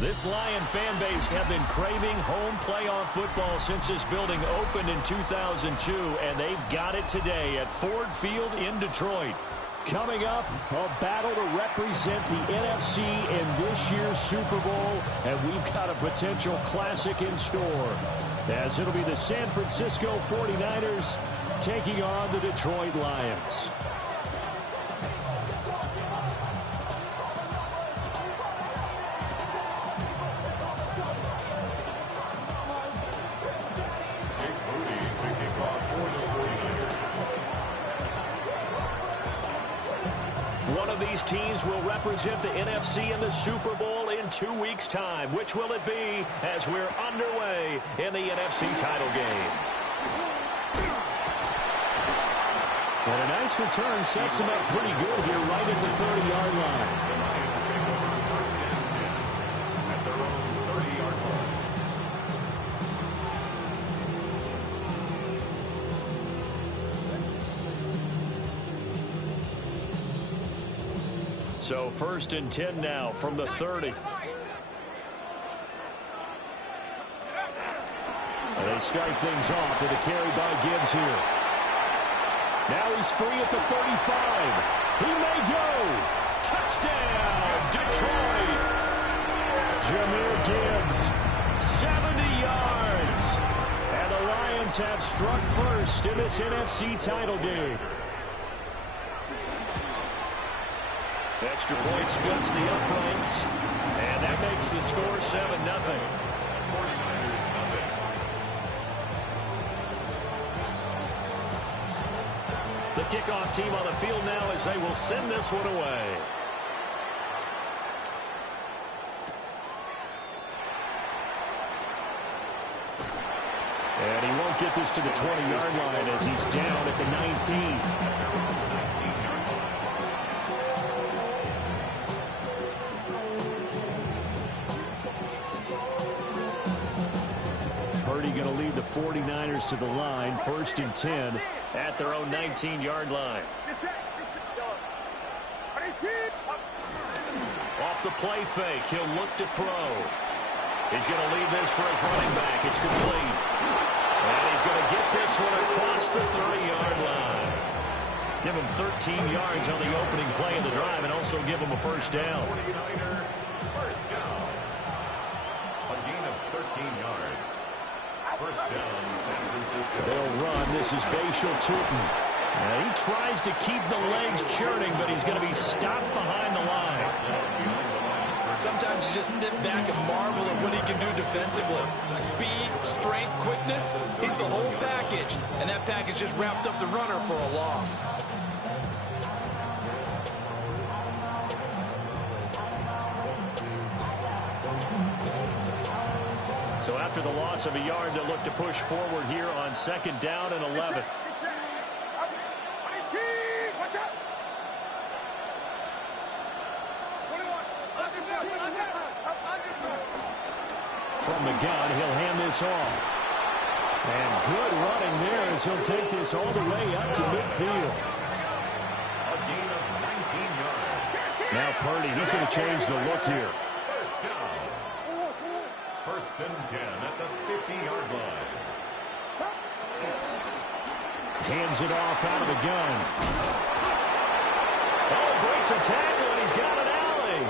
This Lion fan base have been craving home playoff football since this building opened in 2002, and they've got it today at Ford Field in Detroit. Coming up, a battle to represent the NFC in this year's Super Bowl, and we've got a potential classic in store, as it'll be the San Francisco 49ers taking on the Detroit Lions. These teams will represent the NFC in the Super Bowl in 2 weeks' time. Which will it be as we're underway in the NFC title game? And a nice return sets him up pretty good here right at the 30-yard line. So 1st and 10 now from the 30. And they start things off with a carry by Gibbs here. Now he's free at the 35. He may go. Touchdown, Detroit. Jahmyr Gibbs, 70 yards. And the Lions have struck first in this NFC title game. Extra point splits the uprights, and that makes the score 7-0. The kickoff team on the field now as they will send this one away. And he won't get this to the 20-yard line as he's down at the 19. Going to lead the 49ers to the line, 1st and 10 at their own 19-yard line. Off the play fake, he'll look to throw. He's going to leave this for his running back. It's complete. And he's going to get this one across the 30-yard line. Give him 13 yards on the opening play of the drive and also give him a first down. 49er first down. A gain of 13 yards. First down, San Francisco. They'll run. This is Bashal Tutin. He tries to keep the legs churning, but he's going to be stopped behind the line. Sometimes you just sit back and marvel at what he can do defensively. Speed, strength, quickness, he's the whole package. And that package just wrapped up the runner for a loss. So after the loss of a yard, they'll look to push forward here on 2nd down and 11. From the gun, he'll hand this off. And good running there as he'll take this all the way up to midfield. A gain of 19 yards. Now Purdy, he's going to change the look here. First down. 1st and 10 at the 50-yard line. Hands it off out of the gun. Oh, breaks a tackle, and he's got an alley.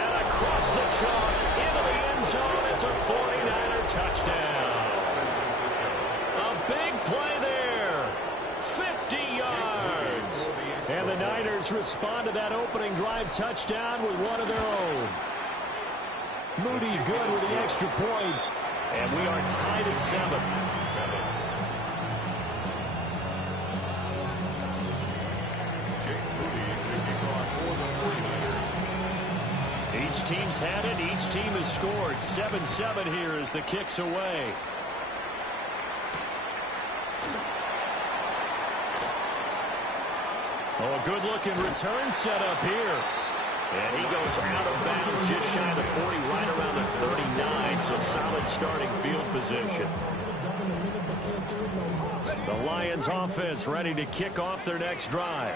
And across the chalk into the end zone. It's a 49er touchdown. A big play there. 50 yards. And the Niners 49ers respond to that opening drive touchdown with one of their own. Moody good with the extra point. And we are tied at 7. Each team's had it. Each team has scored. 7-7 here as the kick's away. Oh, a good-looking return set up here. And he goes out of bounds just shy of the 40, right around the 39. So solid starting field position. The Lions offense ready to kick off their next drive.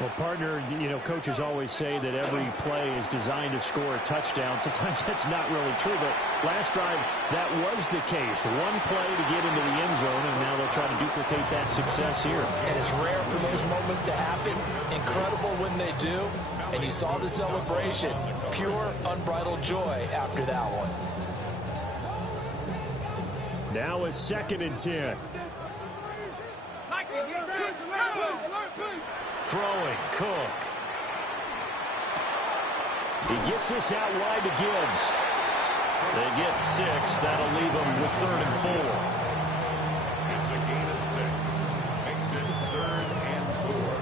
Well, partner, you know, coaches always say that every play is designed to score a touchdown. Sometimes that's not really true, but last drive, that was the case. One play to get into the end zone, and now they'll try to duplicate that success here. And it's rare for those moments to happen. Incredible when they do. And you saw the celebration. Pure, unbridled joy after that one. Now a 2nd and 10. Throwing, Cook. He gets this out wide to Gibbs. They get 6. That'll leave them with 3rd and 4. It's a gain of 6. Makes it 3rd and 4.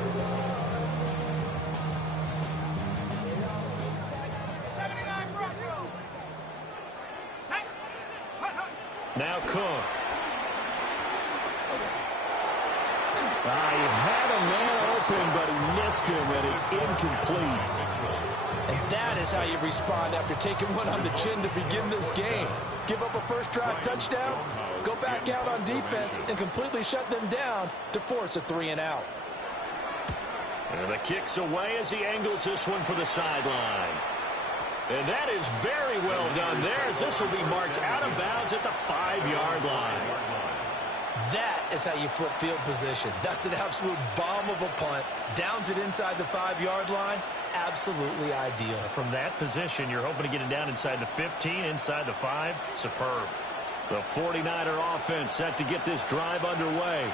Now Cook. He had a man open, but he missed him, and it's incomplete. And that is how you respond after taking one on the chin to begin this game. Give up a first-drive touchdown, go back out on defense, and completely shut them down to force a 3-and-out. And the kick's away as he angles this one for the sideline. And that is very well done there, as this will be marked out of bounds at the 5-yard line. That is how you flip field position. That's an absolute bomb of a punt. Downs it inside the 5-yard line. Absolutely ideal. From that position, you're hoping to get it down inside the 15, inside the 5. Superb. The 49er offense set to get this drive underway.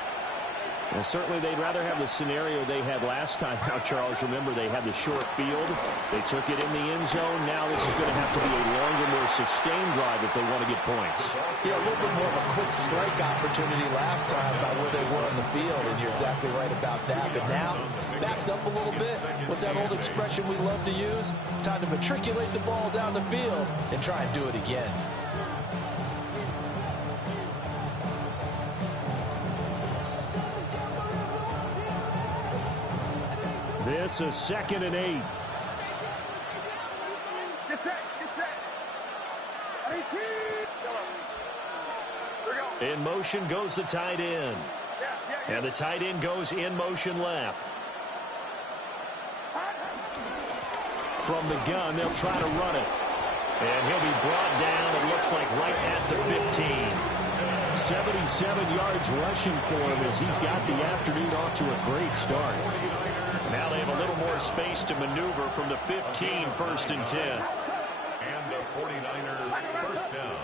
Well, certainly they'd rather have the scenario they had last time. Now, Charles, remember they had the short field. They took it in the end zone. Now this is going to have to be a longer, more sustained drive if they want to get points. Yeah, a little bit more of a quick strike opportunity last time by where they were on the field, and you're exactly right about that. But now, backed up a little bit. What's that old expression we love to use? Time to matriculate the ball down the field and try and do it again. This is 2nd and 8. Get set. In motion goes the tight end. And the tight end goes in motion left. From the gun, they'll try to run it. And he'll be brought down, it looks like, right at the 15. 77 yards rushing for him as he's got the afternoon off to a great start. Now they have a little more space to maneuver from the 15, 1st and 10. And the 49ers first down.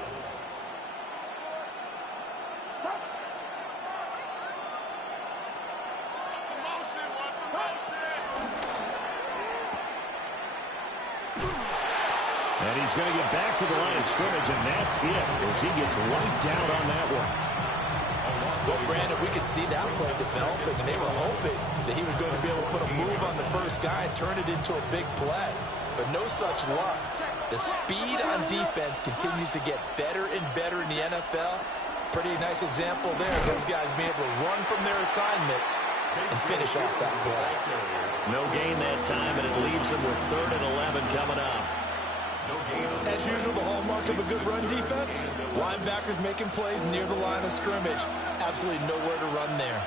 And he's going to get back to the line of scrimmage, and that's it as he gets wiped out on that one. Well, Brandon, we could see that play developing, and they were hoping that he was going to be able to put a move on the first guy and turn it into a big play. But no such luck. The speed on defense continues to get better and better in the NFL. Pretty nice example there. Those guys being able to run from their assignments and finish off that play. No gain that time, and it leaves them with 3rd and 11 coming up. As usual, the hallmark of a good run defense, linebackers making plays near the line of scrimmage. Absolutely nowhere to run there.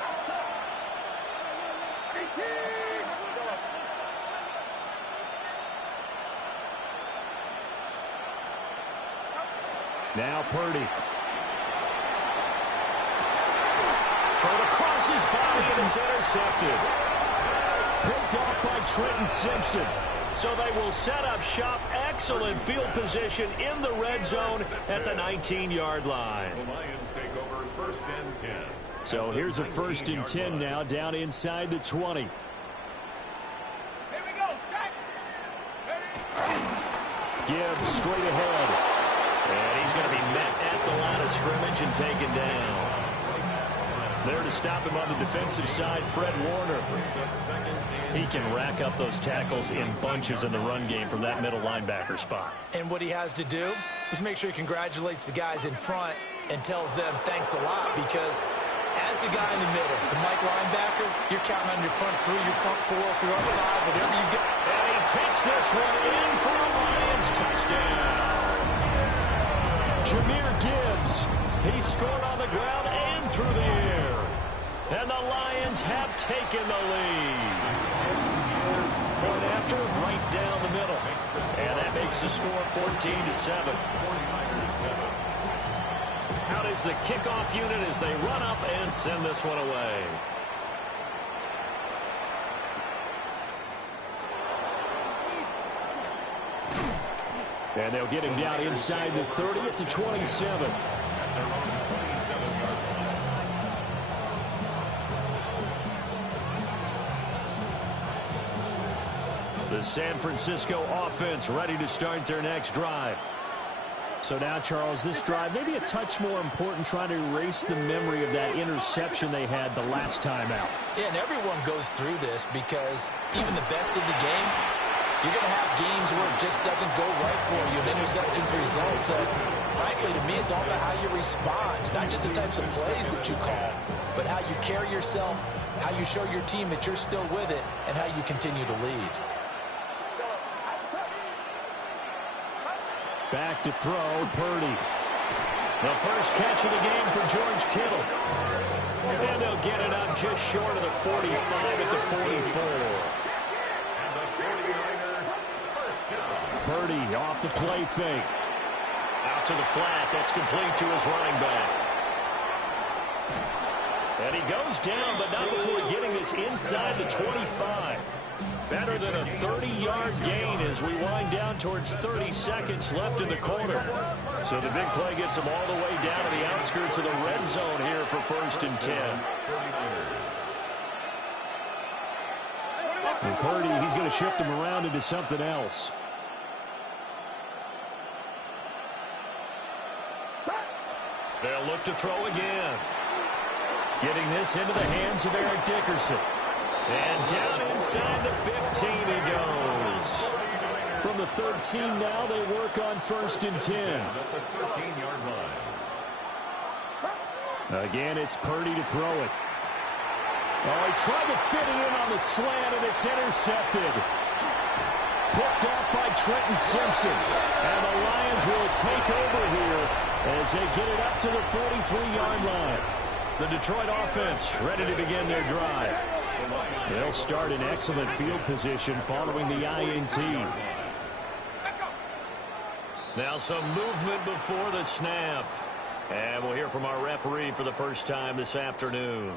Now Purdy. Thrown across his body, and it's intercepted. Picked off by Trenton Simpson. So they will set up shop. Excellent field position in the red zone at the 19-yard line. The Lions take over 1st and 10. So here's a 1st and 10 now, down inside the 20. Gibbs straight ahead. And he's going to be met at the line of scrimmage and taken down. There to stop him on the defensive side, Fred Warner. He can rack up those tackles in bunches in the run game from that middle linebacker spot. And what he has to do is make sure he congratulates the guys in front and tells them thanks a lot, because as the guy in the middle, the Mike linebacker, you're counting on your front three, your front four, your front five, whatever you got. And he takes this one in for a Lions touchdown. Jahmyr Gibbs. He scored on the ground and through the air. And the Lions have taken the lead. Point after, right down the middle. And that makes the score 14-7. Out is the kickoff unit as they run up and send this one away. And they'll get him down inside the 30 at the 27. The San Francisco offense ready to start their next drive. So now, Charles, this drive maybe a touch more important, trying to erase the memory of that interception they had the last time out. Yeah, and everyone goes through this, because even the best in the game, you're going to have games where it just doesn't go right for you, and interceptions result. So, frankly, to me, it's all about how you respond, not just the types of plays that you call, but how you carry yourself, how you show your team that you're still with it, and how you continue to lead. Back to throw, Purdy. The first catch of the game for George Kittle. And they'll get it up just short of the 45 at the 44. Purdy off the play fake. Out to the flat. That's complete to his running back. And he goes down, but not before getting this inside the 25. Better than a 30-yard gain as we wind down towards 30 seconds left in the quarter. So the big play gets him all the way down to the outskirts of the red zone here for 1st and 10. And Purdy, he's going to shift him around into something else. They'll look to throw again. Getting this into the hands of Eric Dickerson. And down inside the 15 he goes. From the 13 now, they work on 1st and 10. Again, it's Purdy to throw it. Oh, he tried to fit it in on the slant, and it's intercepted. Picked up by Trenton Simpson. And the Lions will take over here as they get it up to the 43-yard line. The Detroit offense ready to begin their drive. They'll start in excellent field position following the INT. Now some movement before the snap. And we'll hear from our referee for the first time this afternoon.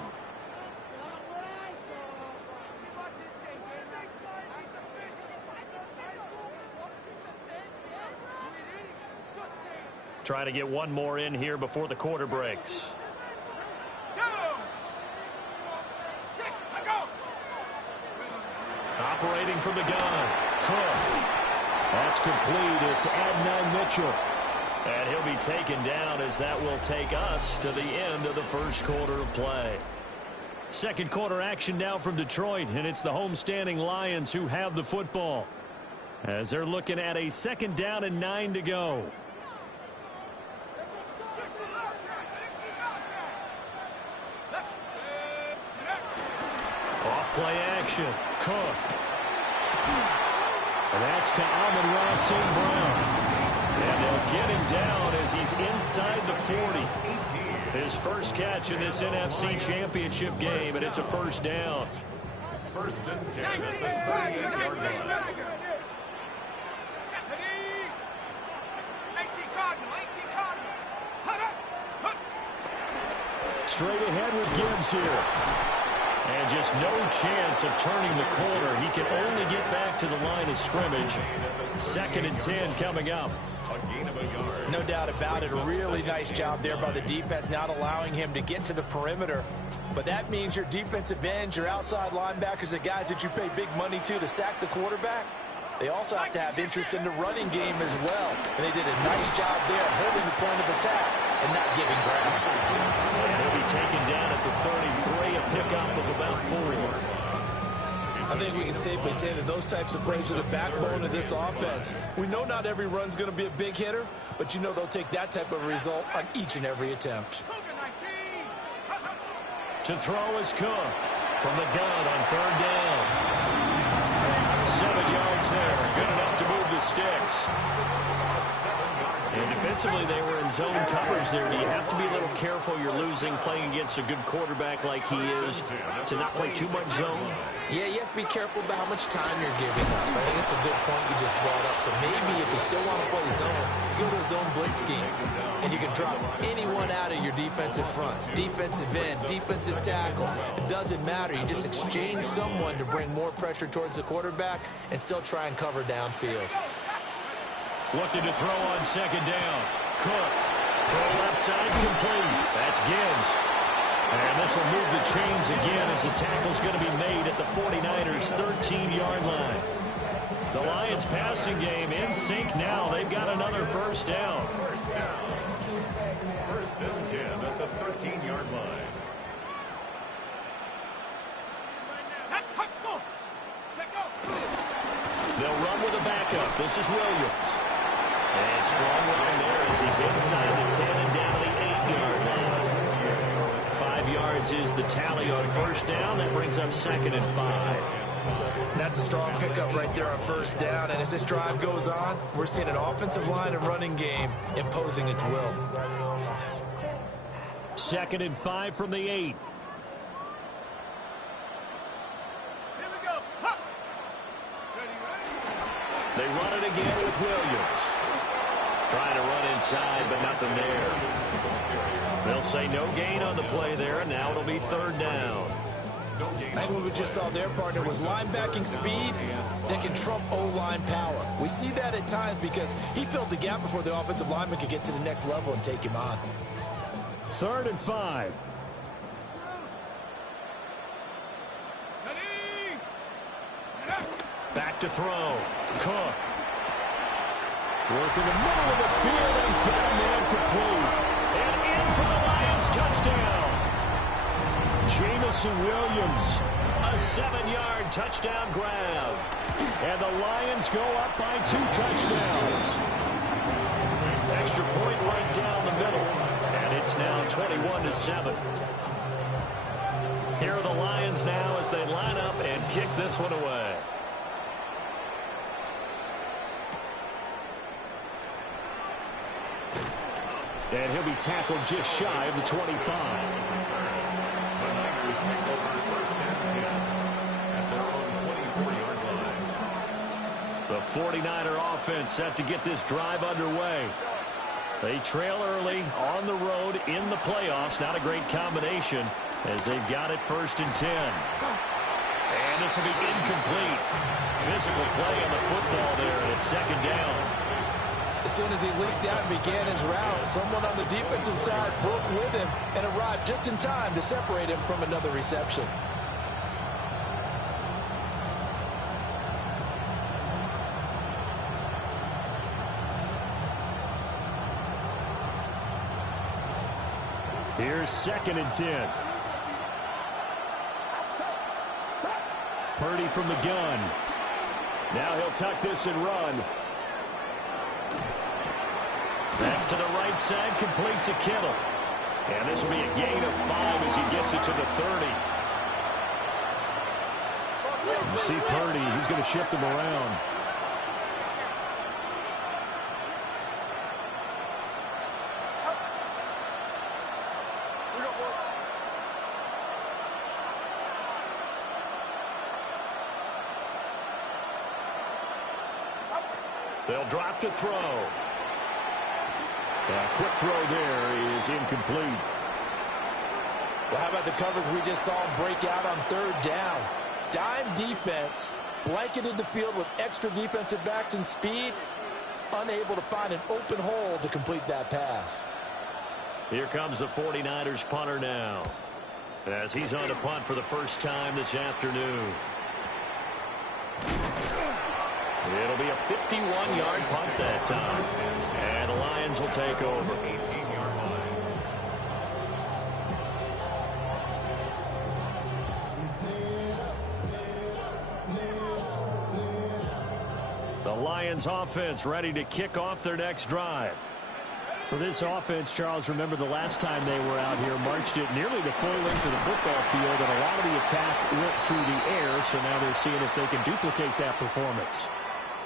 Trying to get one more in here before the quarter breaks. Operating from the gun, Cook. That's complete. It's Adnan Mitchell. And he'll be taken down as that will take us to the end of the first quarter of play. Second quarter action now from Detroit, and it's the homestanding Lions who have the football, as they're looking at a 2nd down and 9 to go. Off play action, Cook. And that's to Amon-Ra St. Brown. And they'll get him down as he's inside the 40. His first catch in this NFC Championship game, and it's a 1st down. 1st and 10 at the 38-yard line. Straight ahead with Gibbs here. And just no chance of turning the corner. He can only get back to the line of scrimmage. 2nd and 10 coming up. No doubt about it. A really nice job there by the defense, not allowing him to get to the perimeter. But that means your defensive ends, your outside linebackers, the guys that you pay big money to sack the quarterback, They also have to have interest in the running game as well. And they did a nice job there holding the point of attack and not giving ground. And he'll be taken down at the 33, a pickup of about 4. I think we can safely say that those types of plays are the backbone of this offense. We know not every run's going to be a big hitter, but you know they'll take that type of result on each and every attempt. To throw is Cook from the gun on 3rd down. 7 yards there, good enough to move the sticks. And defensively, they were in zone coverage there. Do you have to be a little careful? You're losing playing against a good quarterback like he is to not play too much zone? Yeah, you have to be careful about how much time you're giving up. I think it's a good point you just brought up. So maybe if you still want to play zone, you go to a zone blitz scheme. And you can drop anyone out of your defensive front. Defensive end, defensive tackle. It doesn't matter. You just exchange someone to bring more pressure towards the quarterback and still try and cover downfield. Looking to throw on 2nd down. Cook. Throw left side complete. That's Gibbs. And this will move the chains again as the tackle's going to be made at the 49ers' 13-yard line. The Lions passing game in sync now. They've got another 1st down. 1st and 10 at the 13-yard line. They'll run with a backup. This is Williams. And strong run there as he's inside the 10 and down to the 8-yard line. 5 yards is the tally on 1st down. That brings up 2nd and 5. That's a strong pickup right there on 1st down. And as this drive goes on, we're seeing an offensive line and running game imposing its will. 2nd and 5 from the 8. They run it again with Williams. Trying to run inside, but nothing there. They'll say no gain on the play there, and now it'll be 3rd down. I think what we just saw their partner was linebacking speed that can trump O-line power. We see that at times because he filled the gap before the offensive lineman could get to the next level and take him on. 3rd and 5. Back to throw. Cook. Working the middle of the field. He's got a man complete. And in for the Lions touchdown. Jamison Williams. A 7-yard touchdown grab. And the Lions go up by 2 touchdowns. Extra point right down the middle. And it's now 21-7. Here are the Lions now as they line up and kick this one away. And he'll be tackled just shy of the 25. The Niners take over 1st and 10 at their own 24-yard line. The 49er offense set to get this drive underway. They trail early on the road in the playoffs. Not a great combination as they've got it 1st and 10. And this will be incomplete. Physical play on the football there, and it's 2nd down. As soon as he leaped out and began his route, someone on the defensive side broke with him and arrived just in time to separate him from another reception. Here's 2nd and 10. Purdy from the gun. Now he'll tuck this and run. That's to the right side, complete to Kittle. And this will be a gain of 5 as he gets it to the 30. You see Purdy, he's going to shift him around. They'll drop to throw. A quick throw there is incomplete. Well, how about the coverage we just saw him break out on 3rd down? Dime defense, blanketed the field with extra defensive backs and speed, unable to find an open hole to complete that pass. Here comes the 49ers punter now, as he's on to punt for the first time this afternoon. It'll be a 51-yard punt that time. And the Lions will take over. 18-yard line. The Lions offense ready to kick off their next drive. For this offense, Charles, remember the last time they were out here, marched it nearly the full length of the football field, and a lot of the attack went through the air, so now they're seeing if they can duplicate that performance.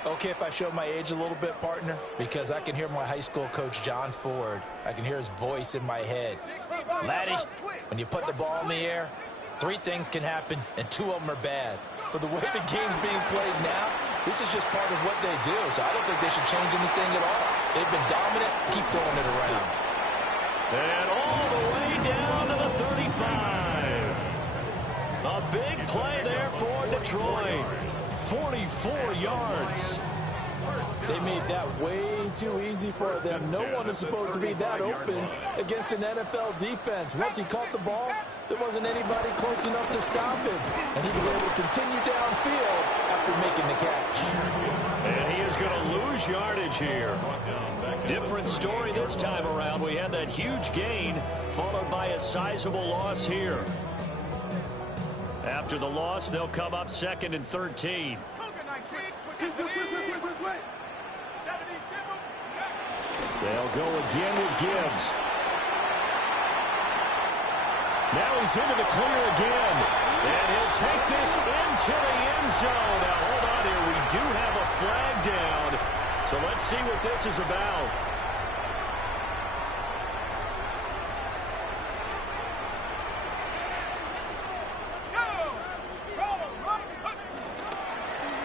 Okay, if I show my age a little bit, partner, because I can hear my high school coach, John Ford. I can hear his voice in my head. Laddie, when you put the ball in the air, 3 things can happen, and 2 of them are bad. For the way the game's being played now, this is just part of what they do, so I don't think they should change anything at all. They've been dominant. Keep throwing it around. And all the way down to the 35. A big play there for Detroit. 44 yards. They made that way too easy for them. No one is supposed to be that open against an NFL defense. Once he caught the ball, there wasn't anybody close enough to stop him. And he was able to continue downfield after making the catch. And he is going to lose yardage here. Different story this time around. We had that huge gain followed by a sizable loss here. After the loss, they'll come up 2nd and 13. They'll go again with Gibbs. Now he's into the clear again. And he'll take this into the end zone. Now, hold on here. We do have a flag down. So let's see what this is about.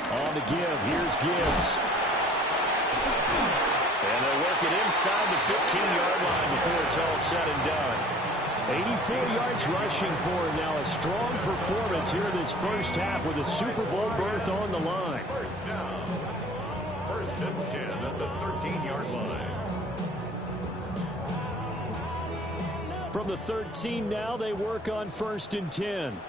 On to give. Here's Gibbs. And they'll work it inside the 15-yard line before it's all said and done. 84 yards rushing for him now. A strong performance here in this first half with a Super Bowl berth on the line. First down. 1st and 10 at the 13-yard line. From the 13 now, they work on 1st and 10.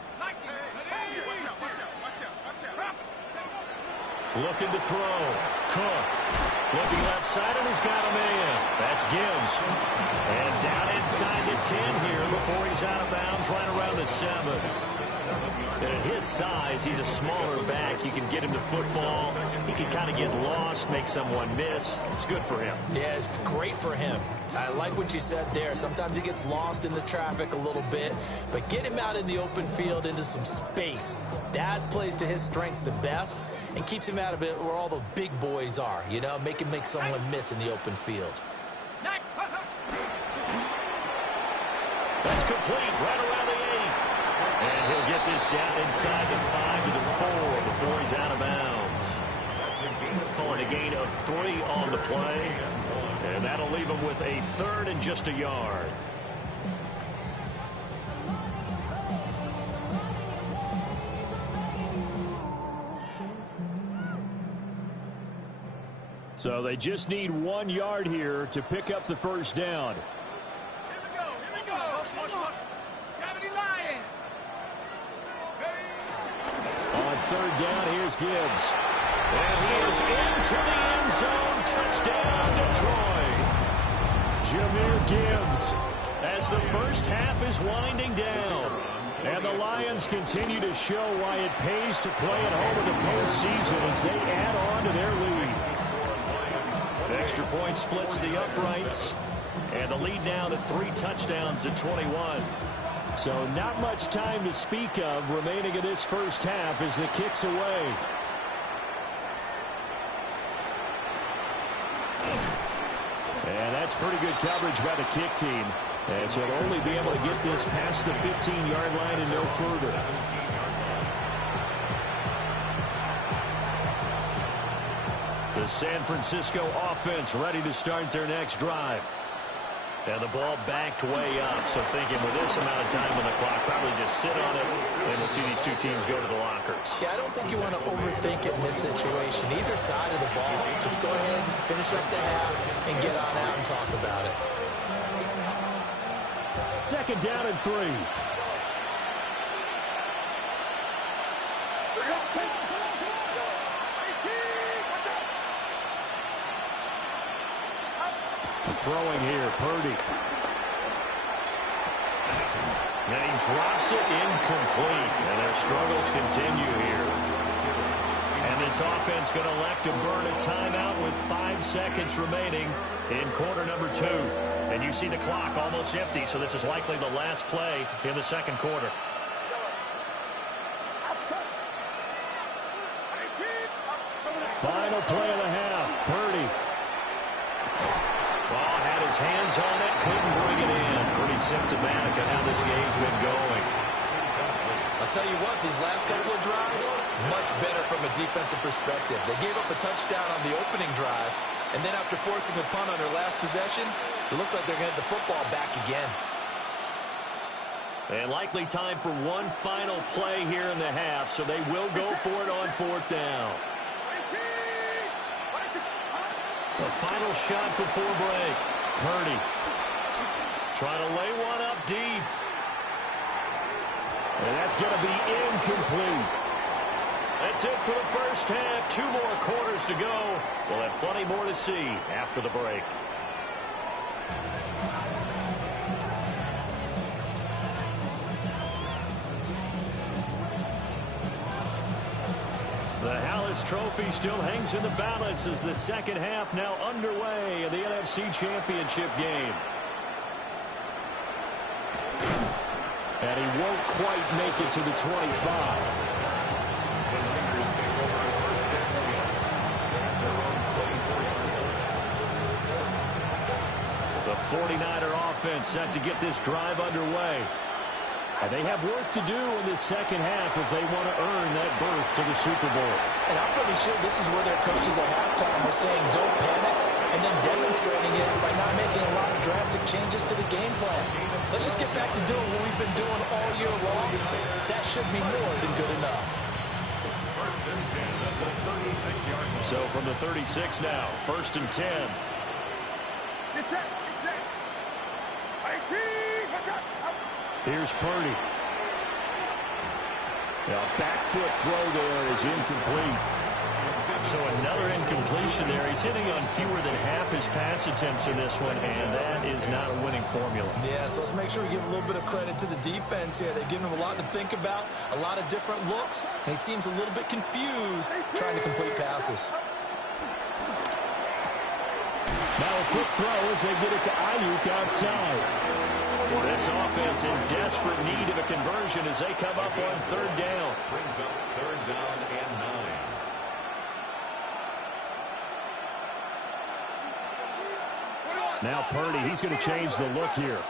Looking to throw. Cook. Looking left side, and he's got a man. That's Gibbs. And down inside the 10 here before he's out of bounds, right around the 7. And at his size, he's a smaller back. You can get him to football. He can kind of get lost, make someone miss. It's good for him. Yeah, it's great for him. I like what you said there. Sometimes he gets lost in the traffic a little bit, but get him out in the open field into some space. That plays to his strengths the best and keeps him out of it where all the big boys are, you know, make him make someone miss in the open field. That's complete, right around the 8. And he'll get this down inside the 5 to the 4 before he's out of bounds. Calling a gain of 3 on the play. And that'll leave him with a 3rd and just a yard. So they just need 1 yard here to pick up the first down. Here we go. On 3rd down, here's Gibbs. And he is into the end zone. Touchdown, Detroit. Jahmyr Gibbs. As the first half is winding down. And the Lions continue to show why it pays to play at home in the postseason as they add on to their lead. Extra point splits the uprights. And the lead now to 3 touchdowns at 21. So not much time to speak of remaining in this first half as the kick's away. And that's pretty good coverage by the kick team. As he'll only be able to get this past the 15-yard line and no further. The San Francisco offense ready to start their next drive. And the ball backed way up. So thinking with this amount of time on the clock, probably just sit on it, and we'll see these two teams go to the lockers. Yeah, I don't think you want to overthink it in this situation. Either side of the ball, just go ahead, finish up the half, and get on out and talk about it. 2nd down and 3. Throwing here, Purdy. And he drops it incomplete. And their struggles continue here. And this offense going to elect to burn a timeout with 5 seconds remaining in quarter number 2. And you see the clock almost empty, so this is likely the last play in the second quarter. Final play of the half, Purdy. Well, had his hands on it, couldn't bring it in. Pretty symptomatic of how this game's been going. I'll tell you what, these last couple of drives, much better from a defensive perspective. They gave up a touchdown on the opening drive, and then after forcing a punt on their last possession, it looks like they're going to get the football back again. And likely time for one final play here in the half, so they will go for it on 4th down. The final shot before break. Purdy trying to lay one up deep. And that's going to be incomplete. That's it for the first half. 2 more quarters to go. We'll have plenty more to see after the break. The Hallis Trophy still hangs in the balance as the second half now underway in the NFC Championship game. And he won't quite make it to the 25. The 49er offense set to get this drive underway. And they have work to do in the second half if they want to earn that berth to the Super Bowl. And I'm pretty sure this is where their coaches at halftime are saying don't panic, and then demonstrating it by not making a lot of drastic changes to the game plan. Let's just get back to doing what we've been doing all year long. That should be more than good enough. First and 10 at the 36-yard line. So from the 36 now, 1st and 10. Get set. Get set. Watch out. Here's Purdy. Now, back foot throw there is incomplete. So another incompletion there. He's hitting on fewer than half his pass attempts in this one, and that is not a winning formula. Yeah, so let's make sure we give a little bit of credit to the defense here. They're giving him a lot to think about, a lot of different looks, and he seems a little bit confused trying to complete passes. Now a quick throw as they get it to Ayuk outside. This offense in desperate need of a conversion as they come up on 3rd down. Brings up 3rd down and 9. Now Purdy, he's going to change the look here.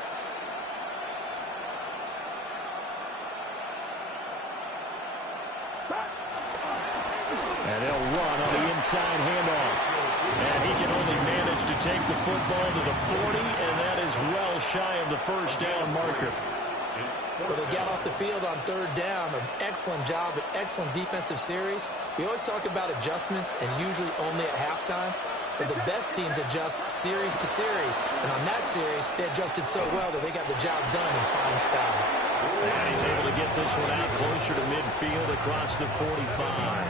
And they'll run on the inside handoff. And he can only manage to take the football to the 40, and that is well shy of the 1st down marker. Well, they got off the field on 3rd down. An excellent job, an excellent defensive series. We always talk about adjustments, and usually only at halftime. But the best teams adjust series to series. And on that series, they adjusted so well that they got the job done in fine style. And he's able to get this one out closer to midfield across the 45.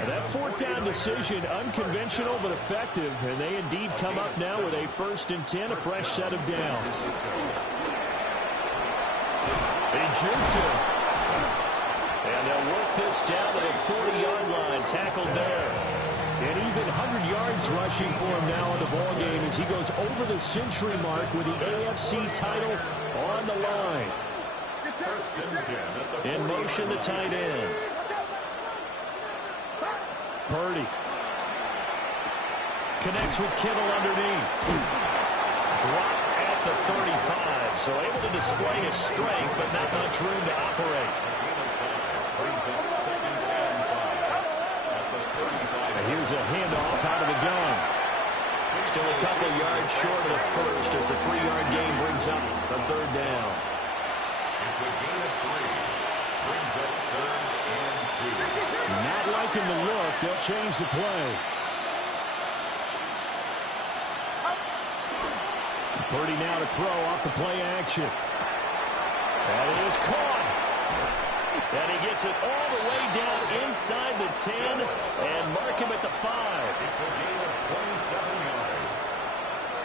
And that 4th down decision, unconventional but effective. And they indeed come up now with a 1st and 10, a fresh set of downs. They juked him. And they'll work this down to the 40-yard line, tackled there. And even 100 yards rushing for him now in the ballgame as he goes over the century mark with the AFC title on the line. First and 10 at the In motion, the tight end. Purdy. Connects with Kittle underneath. Dropped at the 35, so able to display his strength, but not much room to operate. Brings up 2nd and 5 at the 35. And here's a handoff out of the gun. Still a couple yards short of the 1st as the 3-yard gain brings up the 3rd down. It's a gain of 3. Brings up 3rd and 2. Not liking the look. They'll change the play. Purdy now to throw off the play action. That is caught. And he gets it all the way down inside the 10 and mark him at the 5. It's a gain of 27 yards.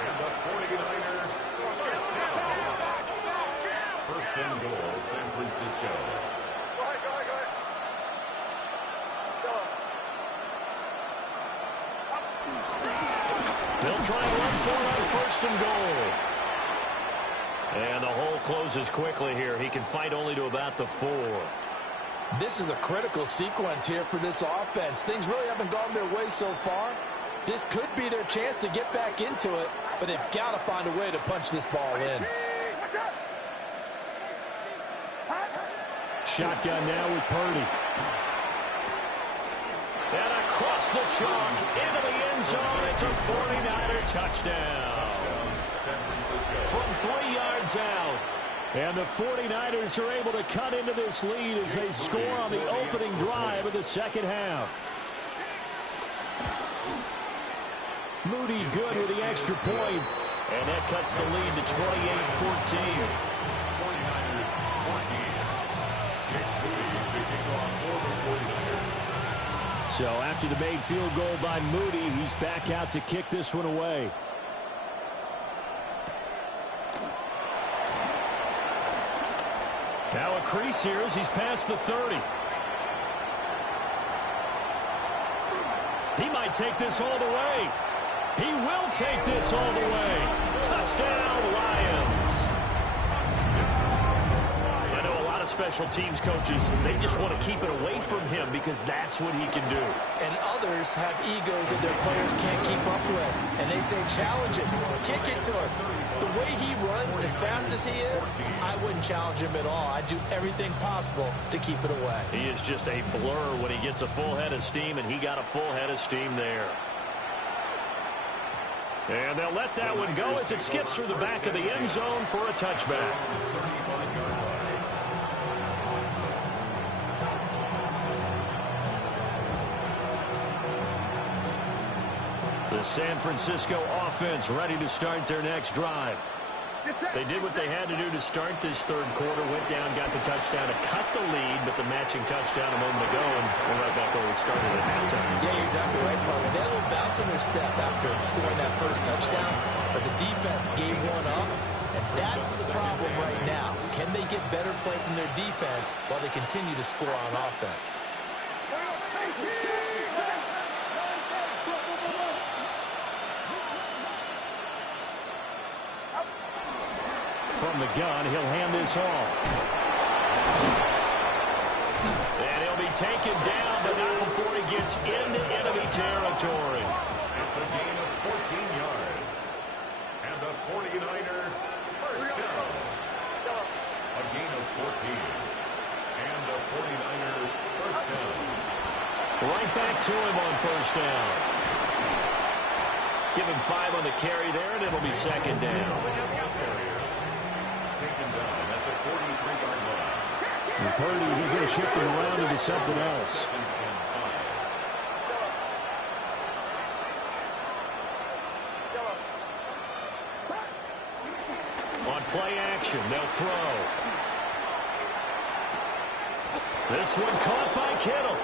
And the 49er, first down. First and goal, San Francisco. They'll try and run for it on first and goal. And the hole closes quickly here. He can fight only to about the 4. This is a critical sequence here for this offense. Things really haven't gone their way so far. This could be their chance to get back into it, but they've got to find a way to punch this ball in. Shotgun now with Purdy. And across the chalk into the end zone. It's a 49er touchdown. San Francisco. From 3 yards out. And the 49ers are able to cut into this lead as they score on the opening drive of the second half. Moody good with the extra point. And that cuts the lead to 28-14. 49ers 14. Jake Moody to kick off for the 49ers. So after the made field goal by Moody, he's back out to kick this one away. Now a crease here as he's past the 30. He might take this all the way. He will take this all the way. Touchdown, Lions. I know a lot of special teams coaches, they just want to keep it away from him because that's what he can do. And others have egos that their players can't keep up with. And they say, challenge him, kick it to him. The way he runs as fast as he is, I wouldn't challenge him at all. I'd do everything possible to keep it away. He is just a blur when he gets a full head of steam, and he got a full head of steam there. And they'll let that one go as it skips through the back of the end zone for a touchback. The San Francisco offense ready to start their next drive. They did what they had to do to start this third quarter, went down, got the touchdown to cut the lead, but the matching touchdown a moment ago, and we're right back where we started at halftime. Yeah, you're exactly right, Parker. They had a little bounce in their step after scoring that first touchdown, but the defense gave one up, and that's the problem right now. Can they get better play from their defense while they continue to score on offense? From the gun, he'll hand this off. And he'll be taken down, but not before he gets into enemy territory. It's a gain of 14 yards. And the 49er first down. A gain of 14. And the 49er first down. Right back to him on first down. Give him 5 on the carry there, and it'll be second down. Taken down at the 43-yard line. And Purdy, he's going to shift him around into something else. On play action, they'll throw. This one caught by Kittle.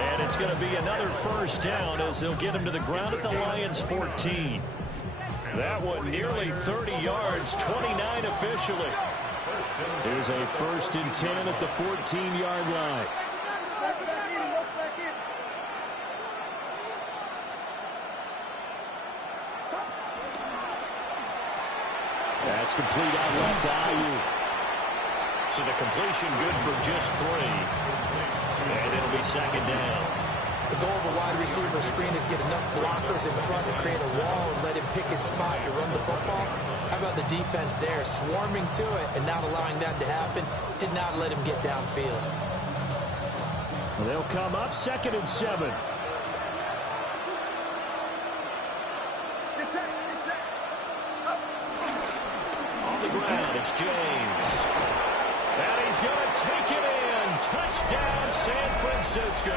And it's going to be another first down as they'll get him to the ground at the Lions' 14. That one nearly 30 yards, 29 officially. Here's a 1st and 10 at the 14-yard line. That's complete out left to Ayuk. So the completion good for just 3. And it'll be second down. The goal of a wide receiver screen is get enough blockers in front to create a wall and let him pick his spot to run the football. How about the defense there, swarming to it and not allowing that to happen? Did not let him get downfield. They'll come up 2nd and 7. On the ground, it's James. And he's going to take it in. Touchdown, San Francisco.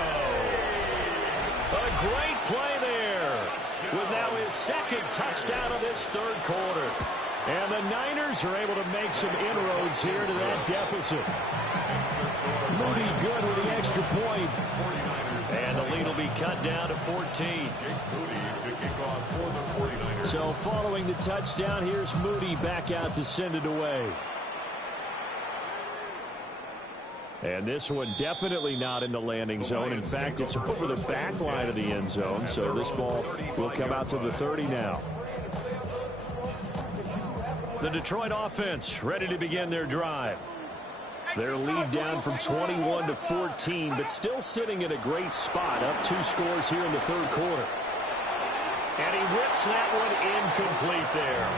A great play there. With now his 2nd touchdown of this third quarter. And the Niners are able to make some inroads here to that deficit. Moody good with the extra point. And the lead will be cut down to 14. Jake Moody to kick off for the 49ers. So following the touchdown, here's Moody back out to send it away. And this one definitely not in the landing zone. In fact, it's over the back line of the end zone. So this ball will come out to the 30 now. The Detroit offense ready to begin their drive. Their lead down from 21 to 14, but still sitting in a great spot. Up 2 scores here in the third quarter. And he whips that one incomplete there.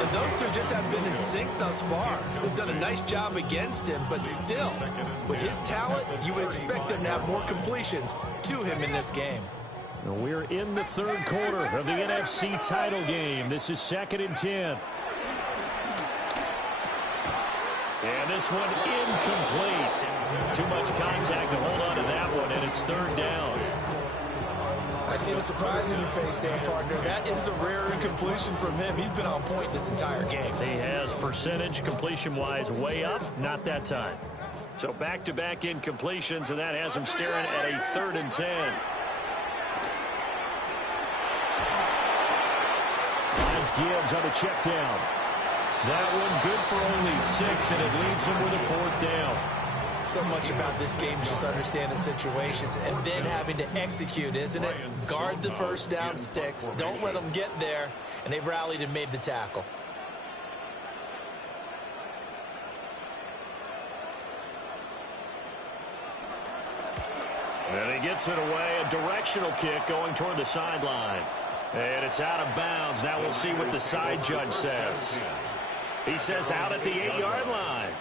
And those two just have been in sync thus far. They've done a nice job against him, but still, with his talent, you would expect them to have more completions to him in this game. We're in the third quarter of the NFC title game. This is 2nd and 10. And this one incomplete. Too much contact to hold on to that one, and it's 3rd down. I see the surprise in your face there, partner. That is a rare incompletion from him. He's been on point this entire game. He has percentage completion-wise way up, not that time. So back-to-back incompletions, and that has him staring at a 3rd and 10. Finds Gibbs on the check down. That one good for only 6, and it leaves him with a 4th down. So much about this game is just understanding situations and then having to execute, isn't it? Guard the first down sticks. Don't let them get there. And they rallied and made the tackle. And he gets it away. A directional kick going toward the sideline. And it's out of bounds. Now we'll see what the side judge says. He says out at the 8-yard line.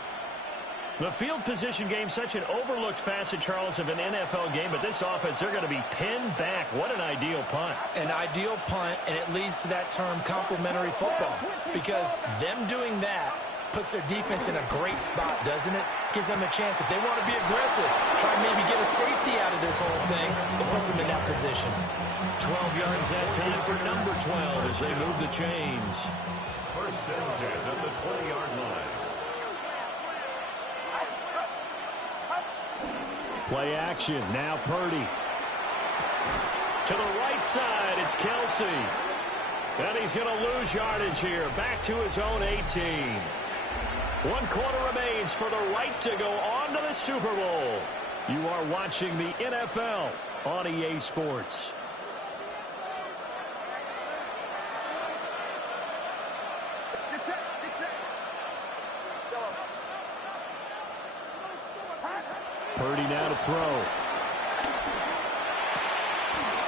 The field position game, such an overlooked facet, Charles, of an NFL game. But this offense, they're going to be pinned back. What an ideal punt. An ideal punt, and it leads to that term complementary football. Because them doing that puts their defense in a great spot, doesn't it? Gives them a chance. If they want to be aggressive, try and maybe get a safety out of this whole thing, it puts them in that position. 12 yards that time for number 12 as they move the chains. 1st and 10 at the 20-yard line. Play action. Now Purdy. To the right side, it's Kelsey. And he's going to lose yardage here. Back to his own 18. 1 quarter remains for the right to go on to the Super Bowl. You are watching the NFL on EA Sports. Purdy now to throw.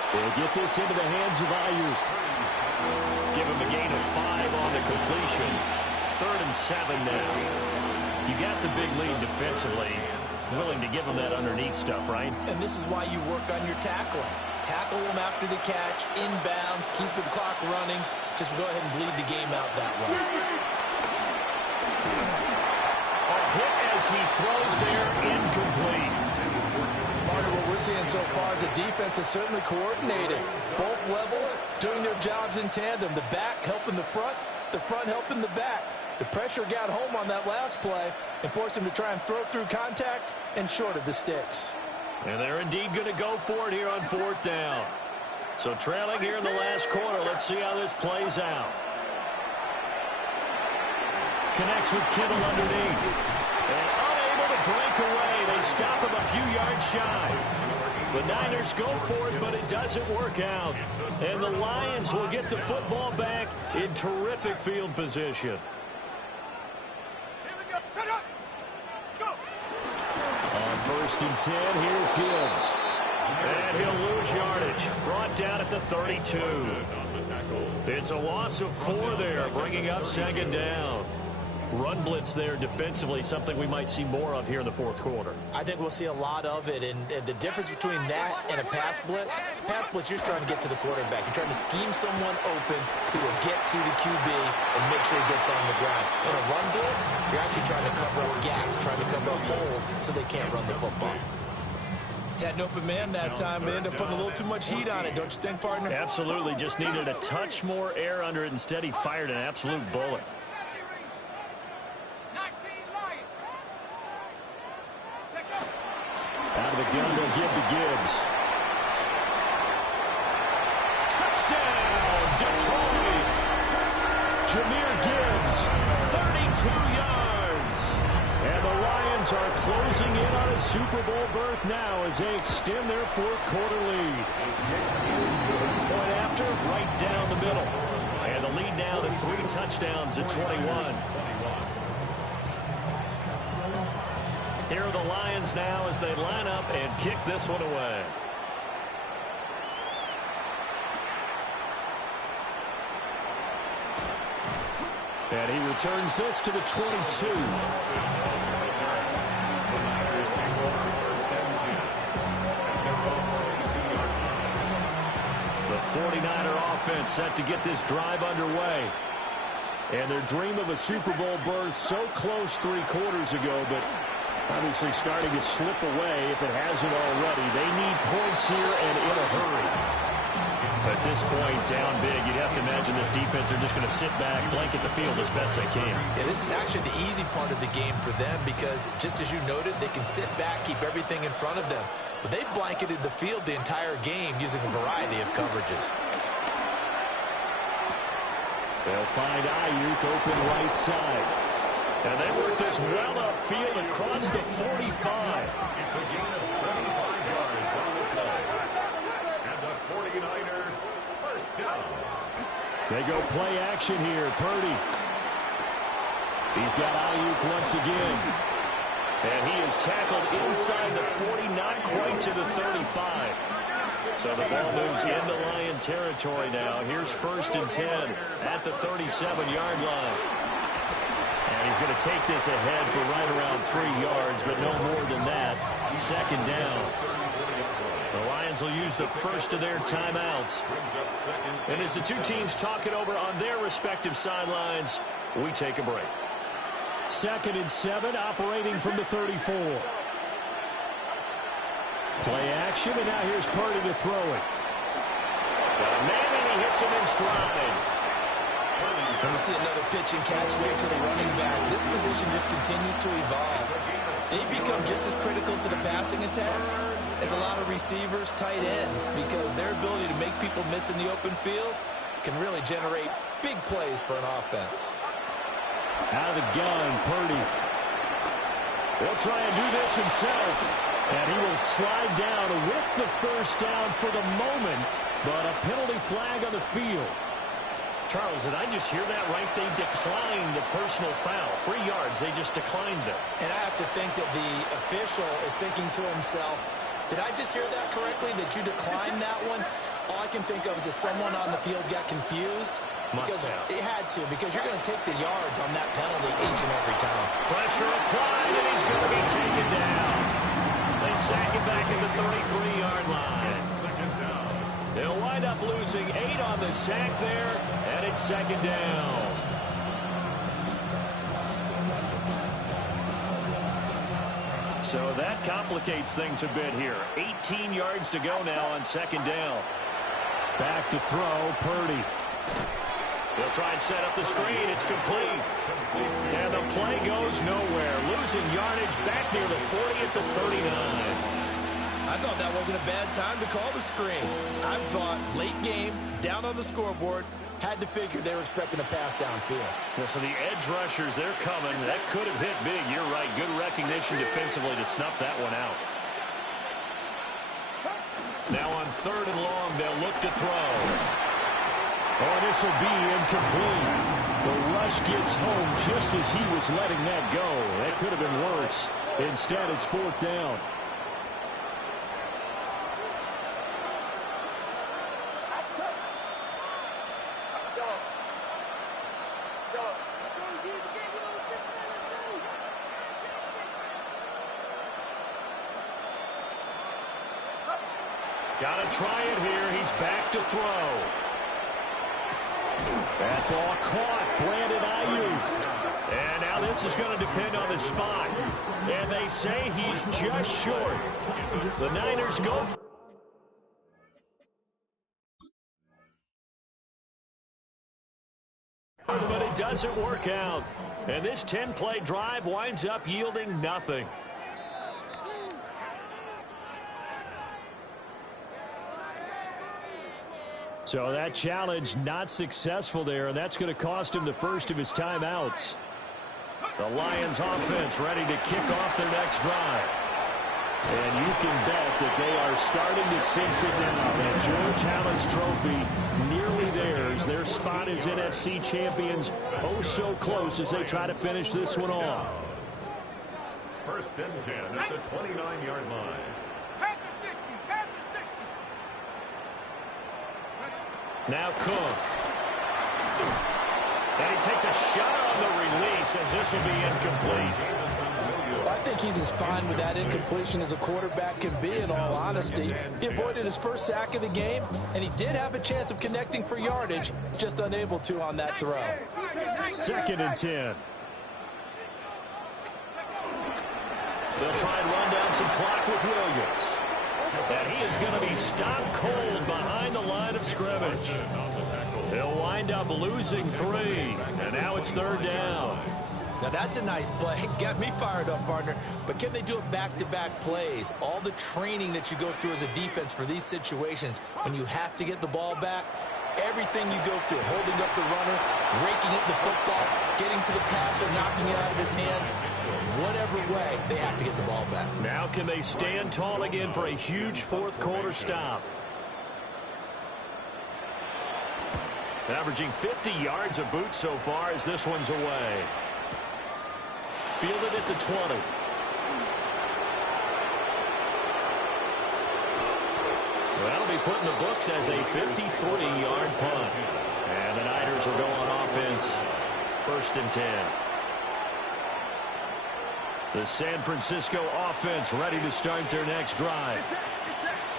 They'll get this into the hands of Ayuk. Give him a gain of 5 on the completion. 3rd and 7 now. You got the big lead defensively. Willing to give him that underneath stuff, right? And this is why you work on your tackling. Tackle them after the catch, inbounds, keep the clock running. Just go ahead and bleed the game out that way. Hit as he throws there, incomplete. Part of what we're seeing so far is the defense is certainly coordinated. Both levels doing their jobs in tandem. The back helping the front helping the back. The pressure got home on that last play and forced him to try and throw through contact and short of the sticks. And they're indeed going to go for it here on 4th down. So trailing here in the last quarter. Let's see how this plays out. Connects with Kittle underneath. And unable to break away. They stop him a few yards shy. The Niners go for it, but it doesn't work out. And the Lions will get the football back in terrific field position. On 1st and 10, here's Gibbs. And he'll lose yardage. Brought down at the 32. It's a loss of 4 there, bringing up 2nd down. Run blitz there defensively, something we might see more of here in the 4th quarter. I think we'll see a lot of it, and the difference between that and a pass blitz, you're just trying to get to the quarterback. You're trying to scheme someone open who will get to the QB and make sure he gets on the ground. In a run blitz, you're actually trying to cover up gaps, trying to cover up holes so they can't run the football. Had an open man that time, but ended up putting a little too much heat on it, don't you think, partner? Absolutely, just needed a touch more air under it. Instead, he fired an absolute bullet. Out of the gun, they'll give to Gibbs. Jahmyr Gibbs, 32 yards. And the Lions are closing in on a Super Bowl berth now as they extend their fourth quarter lead. Point after, right down the middle. And the lead now to 3 touchdowns at 21. Here are the Lions now as they line up and kick this one away. And he returns this to the 22. The 49er offense set to get this drive underway. And their dream of a Super Bowl berth so close 3 quarters ago, but obviously starting to slip away if it hasn't already. They need points here and in a hurry. At this point, down big, you'd have to imagine this defense are just going to sit back, blanket the field as best they can. Yeah, this is actually the easy part of the game for them because, just as you noted, they can sit back, keep everything in front of them. But they've blanketed the field the entire game using a variety of coverages. They'll find Ayuk open right side. And they work this well upfield across the 45. It's a gain of 25 yards on the play. And the 49er first down. They go play action here. Purdy. He's got Ayuk once again. And he is tackled inside the 40, not quite to the 35. So the ball moves into Lion territory now. Here's 1st and 10 at the 37-yard line. And he's going to take this ahead for right around 3 yards, but no more than that. 2nd down. The Lions will use the first of their timeouts. And as the two teams talk it over on their respective sidelines, we take a break. 2nd and 7, operating from the 34. Play action, and now here's Purdy to throw it. Got a man, and he hits him in stride. And we see another pitch and catch there to the running back. This position just continues to evolve. They become just as critical to the passing attack as a lot of receivers, tight ends, because their ability to make people miss in the open field can really generate big plays for an offense. Out of the gun, Purdy. He'll try and do this himself. And he will slide down with the first down for the moment, but a penalty flag on the field. Charles, did I just hear that right? They declined the personal foul. 3 yards, they just declined it. And I have to think that the official is thinking to himself, did I just hear that correctly, that you declined that one? All I can think of is that someone on the field got confused. Because it had to, because you're going to take the yards on that penalty each and every time. Pressure applied, and he's going to be taken down. They sack it back at the 33-yard line. They'll wind up losing 8 on the sack there, and it's 2nd down. So that complicates things a bit here. 18 yards to go now on 2nd down. Back to throw, Purdy. They'll try and set up the screen. It's complete. And the play goes nowhere. Losing yardage back near the 40 at the 39. I thought that wasn't a bad time to call the screen. I thought late game, down on the scoreboard, had to figure they were expecting a pass downfield. Well, so the edge rushers, they're coming. That could have hit big. You're right. Good recognition defensively to snuff that one out. Now on 3rd and long, they'll look to throw. Oh, this will be incomplete. The rush gets home just as he was letting that go. That could have been worse. Instead, it's 4th down. Got to try it here. He's back to throw. That ball caught. Brandon Ayuk. And now this is going to depend on the spot. And they say he's just short. The Niners go. But it doesn't work out. And this 10-play drive winds up yielding nothing. So that challenge not successful there, and that's going to cost him the first of his timeouts. The Lions offense ready to kick off their next drive. And you can bet that they are starting to sense it now. That George Halas trophy nearly theirs. Their spot as NFC champions, oh so close as they try to finish this one off. First and 10 at the 29-yard line. Now Cook. And he takes a shot on the release as this will be incomplete. I think he's as fine with that incompletion as a quarterback can be, in all honesty. He avoided his first sack of the game, and he did have a chance of connecting for yardage, just unable to on that throw. Second and 10. They'll try and run down some clock with Williams. And he is going to be stopped cold behind the line of scrimmage. They'll wind up losing 3. And now it's third down. Now that's a nice play. Got me fired up, partner. But can they do it back-to-back plays? All the training that you go through as a defense for these situations, when you have to get the ball back, everything you go through, holding up the runner, raking at the football, getting to the passer, knocking it out of his hands, whatever way, they have to get the ball back. Now can they stand tall again for a huge fourth quarter stop? Averaging 50 yards a boot so far as this one's away. Fielded at the 20. That'll be put in the books as a 53-yard punt. And the Niners will go on offense. First and 10. The San Francisco offense ready to start their next drive.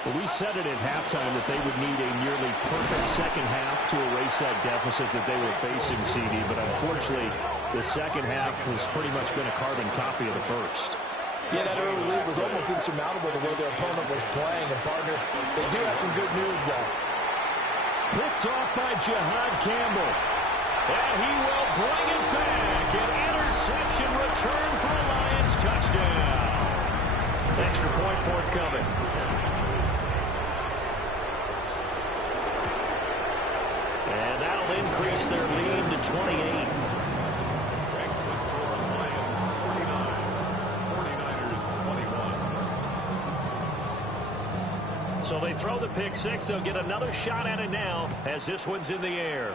Well, we said it at halftime that they would need a nearly perfect second half to erase that deficit that they were facing, CD. But unfortunately, the second half has pretty much been a carbon copy of the first. Yeah, that early lead was almost insurmountable the way their opponent was playing. And, partner, they do have some good news, though. Picked off by Jihad Campbell. And he will bring it back. An interception return for a Lions touchdown. Extra point forthcoming. And that'll increase their lead to 28. So they throw the pick six. They'll get another shot at it now as this one's in the air.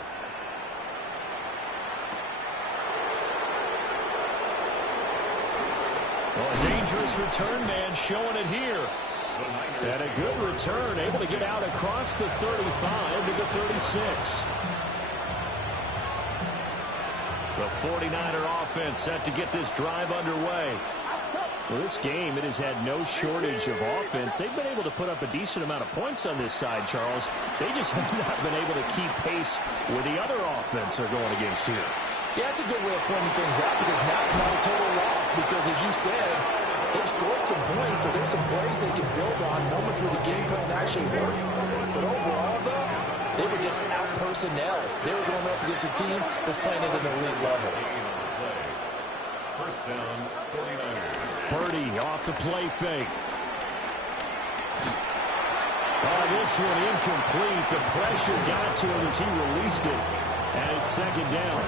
Well, a dangerous return man showing it here. And a good return, able to get out across the 35 to the 36. The 49er offense set to get this drive underway. Well, this game, it has had no shortage of offense. They've been able to put up a decent amount of points on this side, Charles. They just have not been able to keep pace with the other offense they're going against here. Yeah, that's a good way of pointing things out because now it's not a total loss because, as you said, they've scored some points, so there's some plays they can build on, moments where the game plan actually worked. But overall, though, they were just out-personnel. They were going up against a team that's playing at an elite level. First down, 49ers. Purdy off the play fake. Oh, this one incomplete. The pressure got to him as he released it. And it's second down.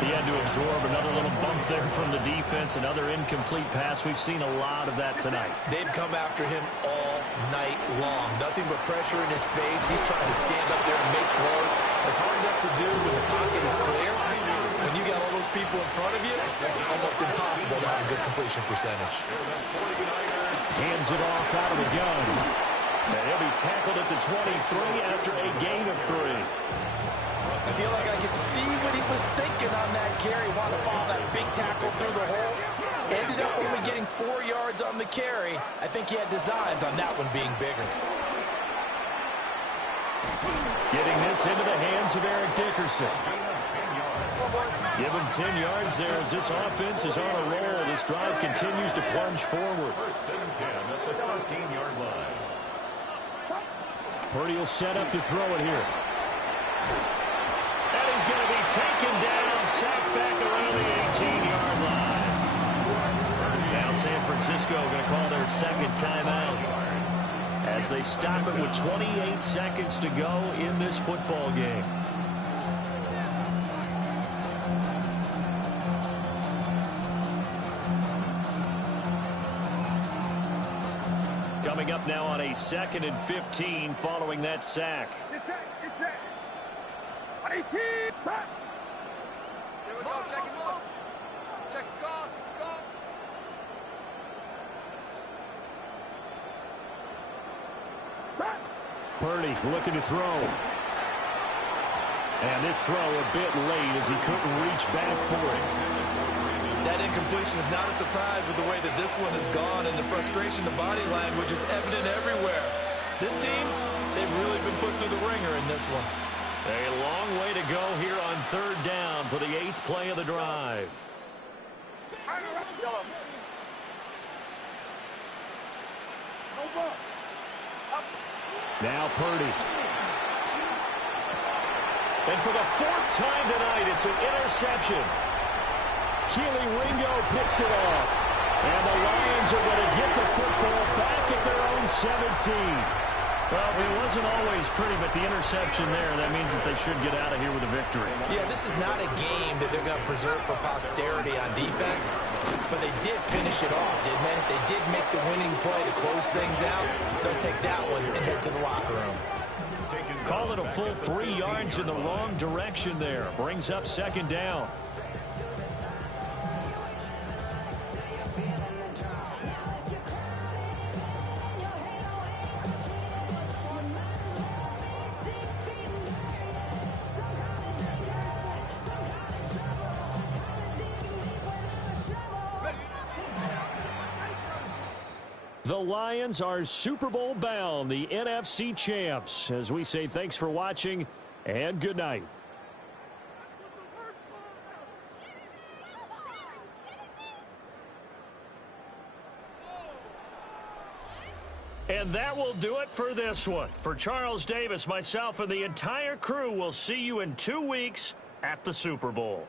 He had to absorb another little bump there from the defense. Another incomplete pass. We've seen a lot of that tonight. They've come after him all night long. Nothing but pressure in his face. He's trying to stand up there and make throws. It's hard enough to do when the pocket is clear. When you got all those people in front of you, it's almost impossible to have a good completion percentage. Hands it off out of the gun. And he'll be tackled at the 23 after a gain of 3. I feel like I could see what he was thinking on that carry. Wanted to follow that big tackle through the hole. Ended up only getting 4 yards on the carry. I think he had designs on that one being bigger. Getting this into the hands of Eric Dickerson. Give him 10 yards there as this offense is on a roll. This drive continues to plunge forward. First and 10 at the 13-yard line. Purdy will set up to throw it here. And he's going to be taken down, sacked back around the 18-yard line. Now San Francisco going to call their second timeout. as they stop it with 28 seconds to go in this football game. Coming up now on a 2nd and 15 following that sack. It's set. 18. Here we go. Check it out. Check it out. Purdy looking to throw. And this throw a bit late as he couldn't reach back for it. That incompletion is not a surprise with the way that this one has gone, and the frustration, the body language is evident everywhere. This team, they've really been put through the ringer in this one. A long way to go here on 3rd down for the 8th play of the drive. Now Purdy. And for the 4th time tonight, it's an interception. Keely Ringo picks it off. And the Lions are going to get the football back at their own 17. Well, it wasn't always pretty, but the interception there, that means that they should get out of here with a victory. Yeah, this is not a game that they're going to preserve for posterity on defense, but they did finish it off, didn't they? They did make the winning play to close things out. They'll take that one and head to the locker room. Call it a full 3 yards in the wrong direction there. Brings up 2nd down. The Lions are Super Bowl bound, the NFC champs. As we say, thanks for watching and good night. And that will do it for this one. For Charles Davis, myself, and the entire crew, we'll see you in 2 weeks at the Super Bowl.